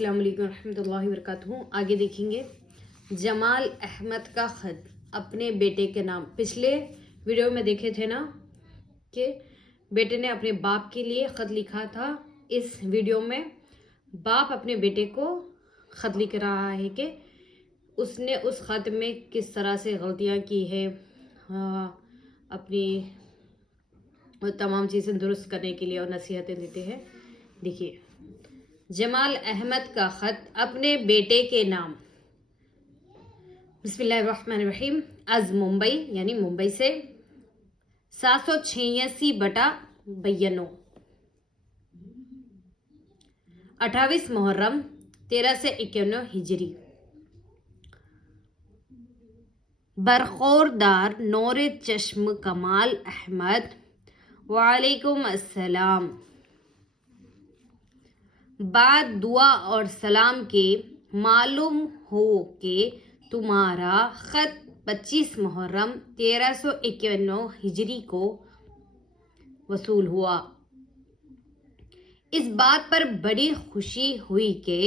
السلام علیکم ورحمۃ اللہ وبرکاتہ۔ آگے دیکھیں گے جمال احمد کا خط اپنے بیٹے کے نام۔ پچھلے ویڈیو میں دیکھے تھے نا کہ بیٹے نے اپنے باپ کے لیے خط لکھا تھا۔ اس ویڈیو میں باپ اپنے بیٹے کو خط لکھ رہا ہے کہ اس نے اس خط میں کس طرح سے غلطیاں کی ہے، اپنی تمام چیزیں درست کرنے کے لیے اور نصیحتیں دیتے ہیں۔ دیکھیے جمال احمد کا خط اپنے بیٹے کے نام۔ بسم اللہ الرحمن الرحیم۔ از ممبئی یعنی ممبئی سے 786/92 28 محرم 1351 ہجری۔ برخوردار نور چشم کمال احمد، وعلیکم السلام۔ بعد دعا اور سلام کے معلوم ہو کہ تمہارا خط 25 محرم 1351 ہجری کو وصول ہوا۔ اس بات پر بڑی خوشی ہوئی کہ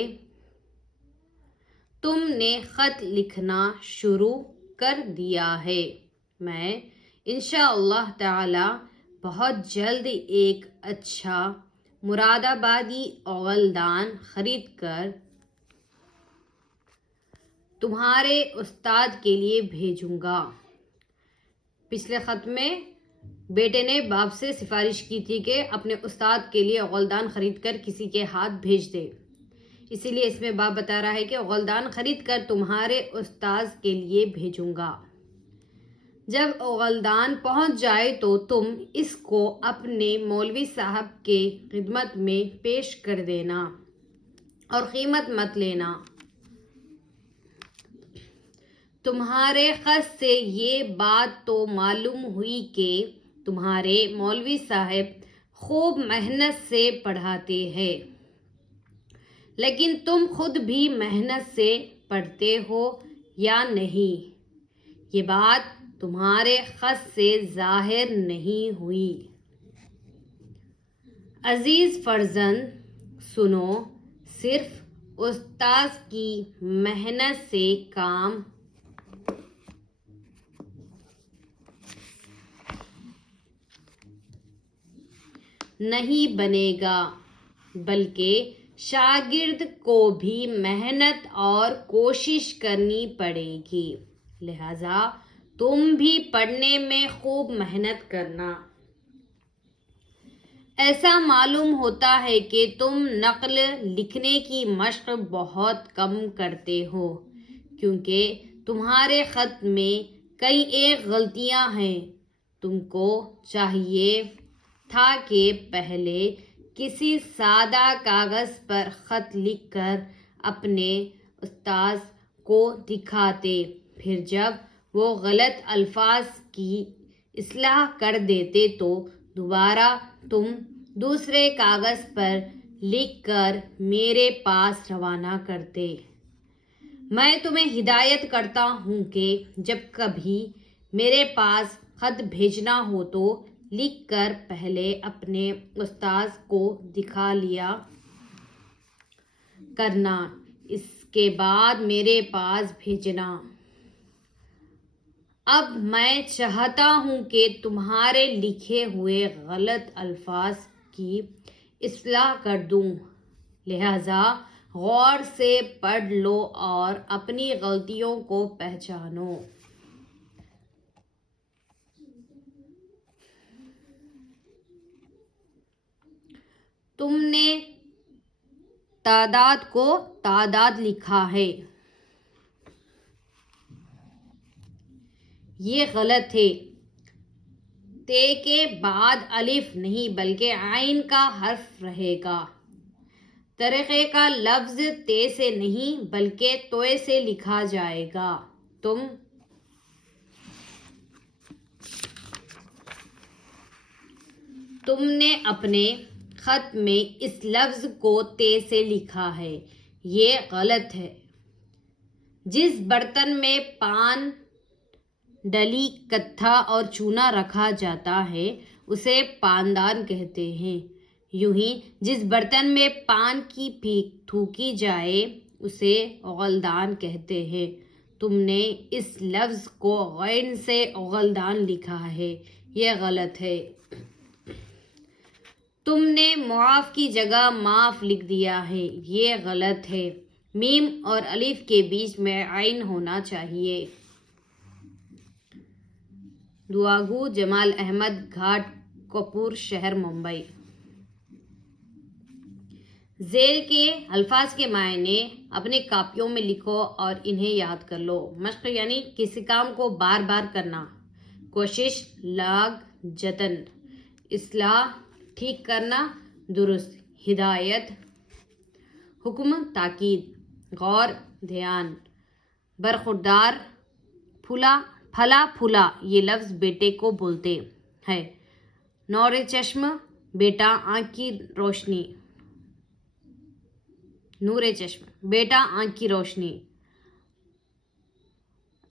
تم نے خط لکھنا شروع کر دیا ہے۔ میں انشاءاللہ تعالی بہت جلد ایک اچھا مراد آبادی اولدان خرید کر تمہارے استاد کے لیے بھیجوں گا۔ پچھلے خط میں بیٹے نے باپ سے سفارش کی تھی کہ اپنے استاد کے لیے اولدان خرید کر کسی کے ہاتھ بھیج دے، اسی لیے اس میں باپ بتا رہا ہے کہ اولدان خرید کر تمہارے استاد کے لیے بھیجوں گا۔ جب اولدان پہنچ جائے تو تم اس کو اپنے مولوی صاحب کے خدمت میں پیش کر دینا اور قیمت مت لینا۔ تمہارے خط سے یہ بات تو معلوم ہوئی کہ تمہارے مولوی صاحب خوب محنت سے پڑھاتے ہیں، لیکن تم خود بھی محنت سے پڑھتے ہو یا نہیں، یہ بات تمہارے خط سے ظاہر نہیں ہوئی۔ عزیز فرزند سنو، صرف استاد کی محنت سے کام نہیں بنے گا، بلکہ شاگرد کو بھی محنت اور کوشش کرنی پڑے گی، لہذا تم بھی پڑھنے میں خوب محنت کرنا۔ ایسا معلوم ہوتا ہے کہ تم نقل لکھنے کی مشق بہت کم کرتے ہو، کیونکہ تمہارے خط میں کئی ایک غلطیاں ہیں۔ تم کو چاہیے تھا کہ پہلے کسی سادہ کاغذ پر خط لکھ کر اپنے استاد کو دکھاتے، پھر جب وہ غلط الفاظ کی اصلاح کر دیتے تو دوبارہ تم دوسرے کاغذ پر لکھ کر میرے پاس روانہ کرتے۔ میں تمہیں ہدایت کرتا ہوں کہ جب کبھی میرے پاس خط بھیجنا ہو تو لکھ کر پہلے اپنے استاد کو دکھا لیا کرنا، اس کے بعد میرے پاس بھیجنا۔ اب میں چاہتا ہوں کہ تمہارے لکھے ہوئے غلط الفاظ کی اصلاح کر دوں، لہذا غور سے پڑھ لو اور اپنی غلطیوں کو پہچانو۔ تم نے تعداد کو تعداد لکھا ہے، یہ غلط ہے۔ تے کے بعد الف نہیں بلکہ عین کا حرف رہے گا۔ طریقے کا لفظ تے سے نہیں بلکہ توئے سے لکھا جائے گا۔ تم نے اپنے خط میں اس لفظ کو تے سے لکھا ہے، یہ غلط ہے۔ جس برتن میں پان، ڈلی، کتھا اور چونا رکھا جاتا ہے اسے پاندان کہتے ہیں۔ یوں ہی جس برتن میں پان کی پھیک تھوکی جائے اسے غلدان کہتے ہیں۔ تم نے اس لفظ کو غین سے غلدان لکھا ہے، یہ غلط ہے۔ تم نے معاف کی جگہ معاف لکھ دیا ہے، یہ غلط ہے۔ میم اور الف کے بیچ میں عین ہونا چاہیے۔ دعاگو جمال احمد، گھاٹ کپور شہر، ممبئی۔ ذیل کے الفاظ کے معنی اپنے کاپیوں میں لکھو اور انہیں یاد کر لو۔ مشق یعنی کسی کام کو بار بار کرنا، کوشش، لاگ، جتن، اصلاح، ٹھیک کرنا، درست، ہدایت، حکم، تاکید، غور، دھیان، برخوردار، پھلا پھولا یہ لفظ بیٹے کو بولتے ہیں۔ نور چشم، بیٹا آنکھ کی روشنی، نور چشم، بیٹا آنکھ کی روشنی،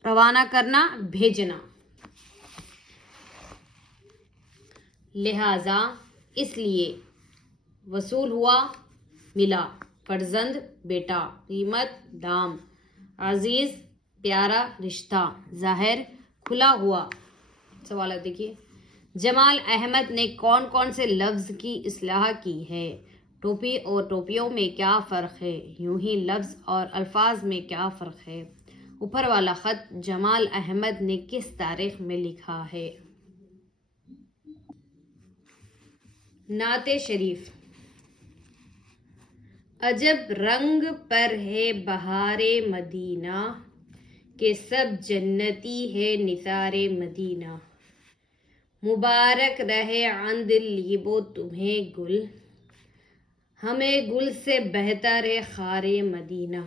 روانہ کرنا، بھیجنا۔ لہذا، اس لیے، وصول ہوا، ملا، فرزند، بیٹا، قیمت، دام، عزیز، پیارا، رشتہ، ظاہر، کھلا ہوا۔ سوالات دیکھیے۔ جمال احمد نے کون کون سے لفظ کی اصلاح کی ہے؟ ٹوپی اور ٹوپیوں میں کیا فرق ہے؟ یوں ہی لفظ اور الفاظ میں کیا فرق ہے؟ اوپر والا خط جمال احمد نے کس تاریخ میں لکھا ہے؟ نعت شریف۔ عجب رنگ پر ہے بہار مدینہ، کہ سب جنتی ہے نثار مدینہ۔ مبارک رہے عند لیب و تمہیں گل، ہمیں گل سے بہتر ہے خار مدینہ۔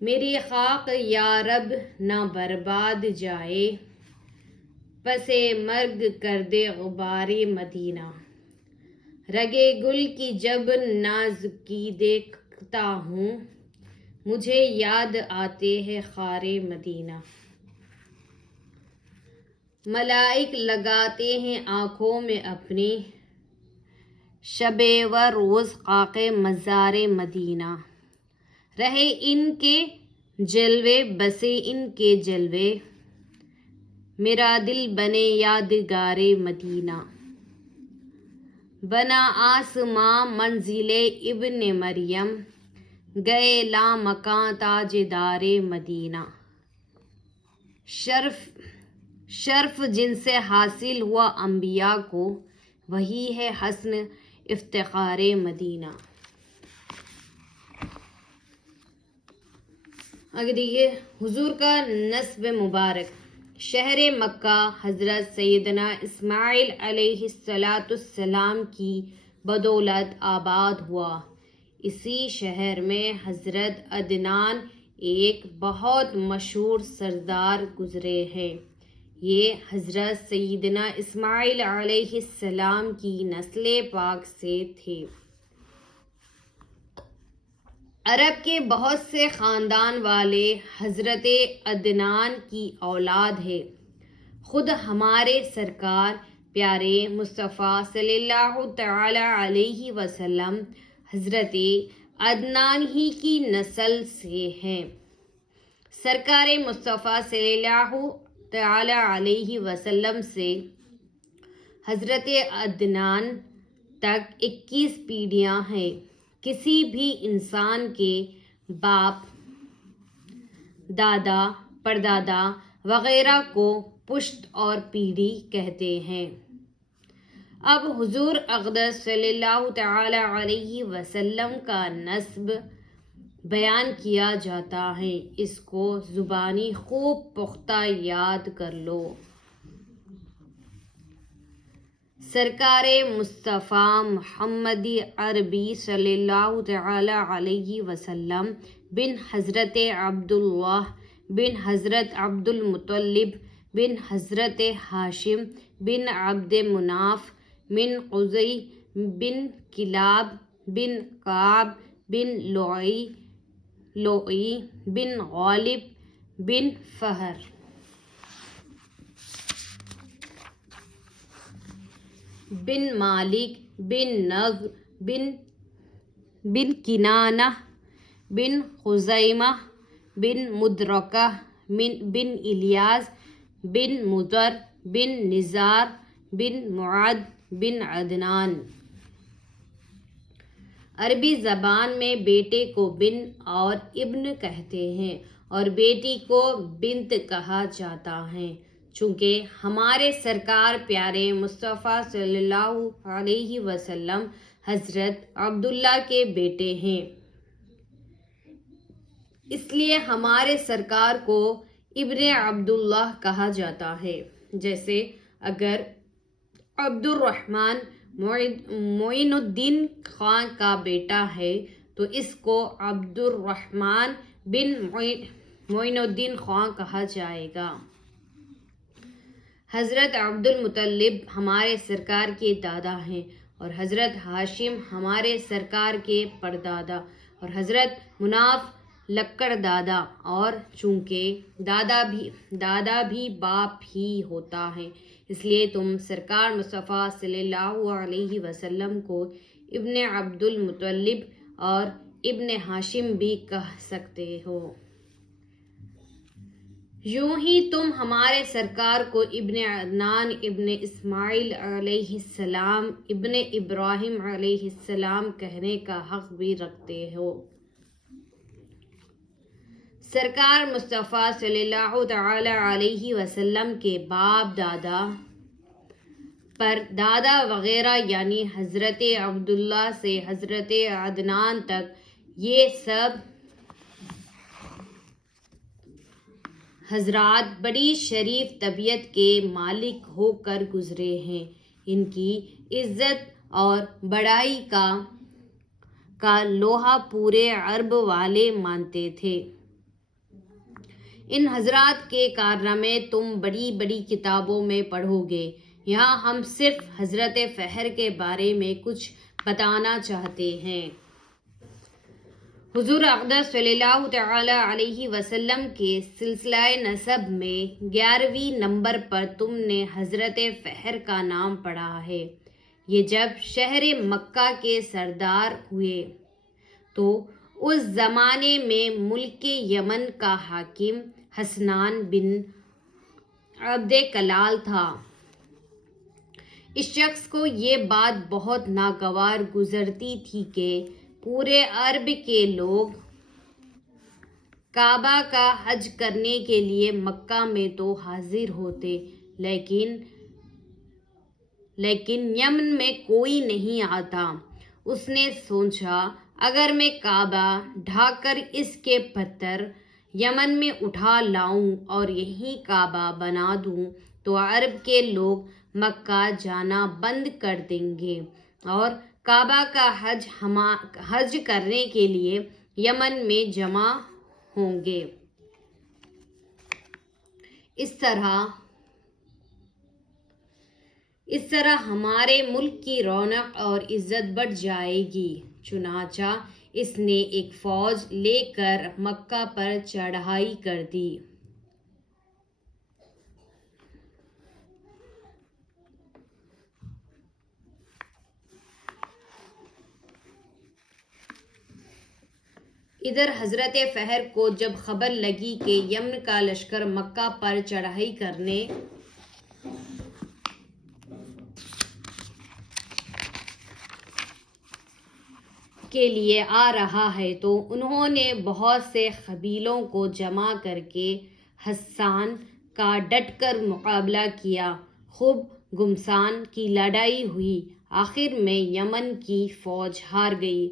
میری خاک یا رب نہ برباد جائے، پس مرگ کر دے غبار مدینہ۔ رگے گل کی جب نازکی دیکھتا ہوں، مجھے یاد آتے ہیں خار مدینہ۔ ملائک لگاتے ہیں آنکھوں میں اپنی، شب و روز خاک مزار مدینہ۔ رہے ان کے جلوے بسے ان کے جلوے، میرا دل بنے یادگار مدینہ۔ بنا آسماں منزل ابن مریم، گئے لامکاں تاجدار مدینہ۔ شرف جن سے حاصل ہوا انبیاء کو، وہی ہے حسن افتخار مدینہ۔ آگے دیکھیے، حضور کا نسب مبارک۔ شہر مکہ حضرت سیدنا اسماعیل علیہ السلام کی بدولت آباد ہوا۔ اسی شہر میں حضرت عدنان ایک بہت مشہور سردار گزرے ہیں۔ یہ حضرت سیدنا اسماعیل علیہ السلام کی نسل پاک سے تھے۔ عرب کے بہت سے خاندان والے حضرت عدنان کی اولاد ہیں۔ خود ہمارے سرکار پیارے مصطفیٰ صلی اللہ تعالی علیہ وسلم حضرت عدنان ہی کی نسل سے ہیں۔ سرکار مصطفیٰ صلی اللہ تعالی علیہ وسلم سے حضرت عدنان تک 21 پیڑھیاں ہیں۔ کسی بھی انسان کے باپ، دادا، پردادا وغیرہ کو پشت اور پیڑھی کہتے ہیں۔ اب حضور اقدس صلی اللہ تعالی علیہ وسلم کا نسب بیان کیا جاتا ہے، اس کو زبانی خوب پختہ یاد کر لو۔ سرکار مصطفیٰ محمد عربی صلی اللہ تعالی علیہ وسلم بن حضرت عبداللہ بن حضرت عبد المطلب بن حضرت ہاشم بن عبد مناف بن قصی بن کلاب بن کعب بن لؤی بن غالب بن فہر۔ بن مالک بن نضر بن کنانہ بن خزیمہ بن مدرکہ بن الیاس بن مطر بن نزار بن معد بن عدنان۔ عربی زبان میں بیٹے کو بن اور ابن کہتے ہیں اور بیٹی کو بنت کہا جاتا ہے، چونکہ ہمارے سرکار پیارے مصطفیٰ صلی اللہ علیہ وسلم حضرت عبداللہ کے بیٹے ہیں، اس لیے ہمارے سرکار کو ابن عبداللہ کہا جاتا ہے۔ جیسے اگر عبد الرحمن معین الدین خان کا بیٹا ہے تو اس کو عبد الرحمن بن معین الدین خان کہا جائے گا۔ حضرت عبد المطلب ہمارے سرکار کے دادا ہیں اور حضرت ہاشم ہمارے سرکار کے پردادا اور حضرت مناف لکڑ دادا، اور چونکہ دادا بھی باپ ہی ہوتا ہے، اس لیے تم سرکار مصطفیٰ صلی اللہ علیہ وسلم کو ابن عبد المطلب اور ابن ہاشم بھی کہہ سکتے ہو۔ یوں ہی تم ہمارے سرکار کو ابن عدنان، ابن اسماعیل علیہ السلام، ابن ابراہیم علیہ السلام کہنے کا حق بھی رکھتے ہو۔ سرکار مصطفیٰ صلی اللہ تعالی علیہ وسلم کے باپ دادا پر دادا وغیرہ یعنی حضرت عبداللہ سے حضرت عدنان تک یہ سب حضرات بڑی شریف طبیعت کے مالک ہو کر گزرے ہیں، ان کی عزت اور بڑائی کا لوہا پورے عرب والے مانتے تھے۔ ان حضرات کے کارنامے تم بڑی بڑی کتابوں میں پڑھو گے، یہاں ہم صرف حضرت فہر کے بارے میں کچھ بتانا چاہتے ہیں۔ حضور اقدس صلی اللہ تعالی علیہ وسلم کے سلسلہ نسب میں 11ویں نمبر پر تم نے حضرت فہر کا نام پڑھا ہے۔ یہ جب شہر مکہ کے سردار ہوئے تو اس زمانے میں ملک یمن کا حاکم حسنان بن عبد کلال تھا۔ اس شخص کو یہ بات بہت ناگوار گزرتی تھی کہ پورے عرب کے لوگ کعبہ کا حج کرنے کے لیے مکہ میں تو حاضر ہوتے لیکن یمن میں کوئی نہیں آتا۔ اس نے سوچا اگر میں کعبہ ڈھا کر اس کے پتھر یمن میں اٹھا لاؤں اور یہیں کعبہ بنا دوں تو عرب کے لوگ مکہ جانا بند کر دیں گے اور کعبہ کا حج کرنے کے لیے یمن میں جمع ہوں گے۔ اس طرح ہمارے ملک کی رونق اور عزت بڑھ جائے گی۔ چنانچہ اس نے ایک فوج لے کر مکہ پر چڑھائی کر دی۔ ادھر حضرت فہر کو جب خبر لگی کہ یمن کا لشکر مکہ پر چڑھائی کرنے کے لیے آ رہا ہے تو انہوں نے بہت سے قبیلوں کو جمع کر کے حسان کا ڈٹ کر مقابلہ کیا۔ خوب گھمسان کی لڑائی ہوئی، آخر میں یمن کی فوج ہار گئی۔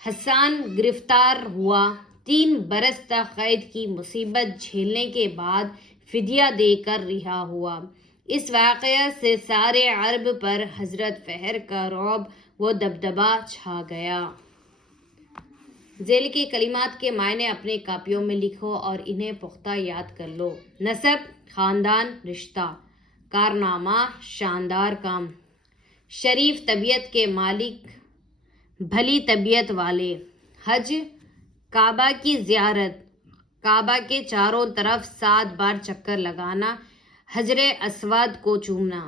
حسان گرفتار ہوا، 3 برس تک قید کی مصیبت جھیلنے کے بعد فدیہ دے کر رہا ہوا۔ اس واقعہ سے سارے عرب پر حضرت فہر کا رعب و دبدبہ چھا گیا۔ ذیل کے کلمات کے معنی اپنے کاپیوں میں لکھو اور انہیں پختہ یاد کر لو۔ نسب، خاندان، رشتہ، کارنامہ، شاندار کام، شریف طبیعت کے مالک، بھلی طبیعت والے، حج، کعبہ کی زیارت، کعبہ کے چاروں طرف 7 بار چکر لگانا، حجر اسود کو چومنا،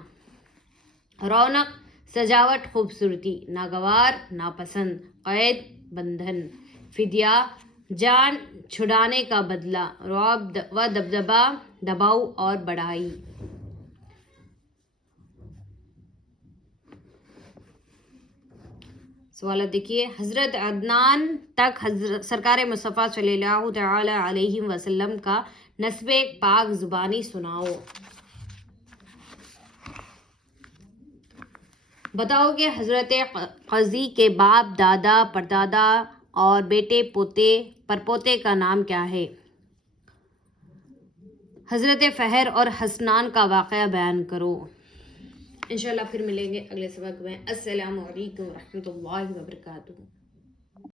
رونق، سجاوٹ خوبصورتی، ناگوار ناپسند، قید بندھن، فدیہ جان چھڑانے کا بدلہ، رعب و دبدبہ دباؤ اور بڑائی۔ سوالات دیکھیے، حضرت عدنان تک سرکار مصطفیٰ صلی اللہ تعالی علیہ وسلم کا نسب پاک زبانی سناؤ۔ بتاؤ کہ حضرت قزی کے باپ، دادا، پردادا اور بیٹے پوتے پرپوتے کا نام کیا ہے؟ حضرت فہر اور حسنان کا واقعہ بیان کرو۔ انشاءاللہ پھر ملیں گے اگلے سبق میں۔ السلام علیکم ورحمۃ اللہ وبرکاتہ۔